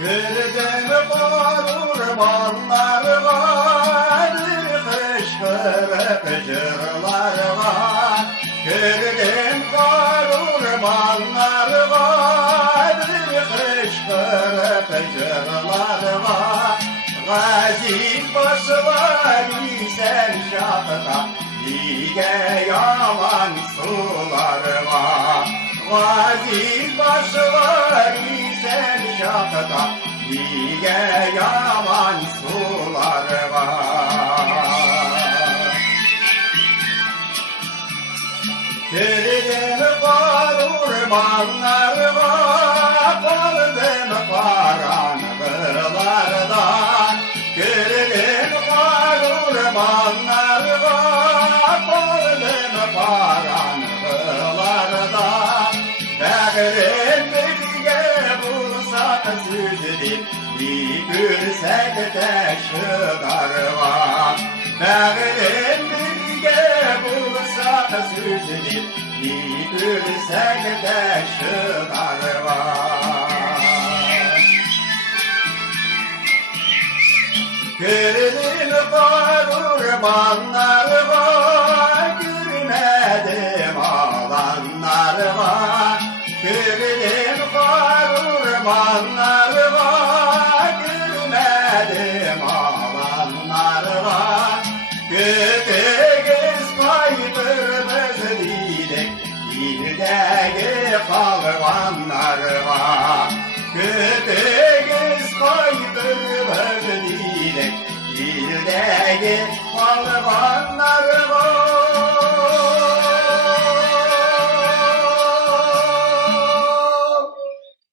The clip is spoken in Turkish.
Kırdım ormanlar var, kışkırıp cırlar var. Kırdım ormanlar var, kışkırıp cırlar var. Gazi başlar isen şahta, lige yaman sular var. Gazi başlar isen şahta, lige yaman sular var. Kırdım ormanlar var, kaldım karanlıklardan. Kırdım ormanlar var, kaldım karanlıklardan. Dağın bilge bulsak süzülüp, yıkılsak da şınar var. Dağın bilge bulsak süzülüp, yıkılsak da şınar var. Kırdım ormanlar var, görmedim alanlar var. Kırdım ormanlar var, görmedim alanlar var. Kötüğüz kaybımız dilek, irdeki kalvanlar var. Kötüğüz kaybımız dilek, irdeki kalvanlar var.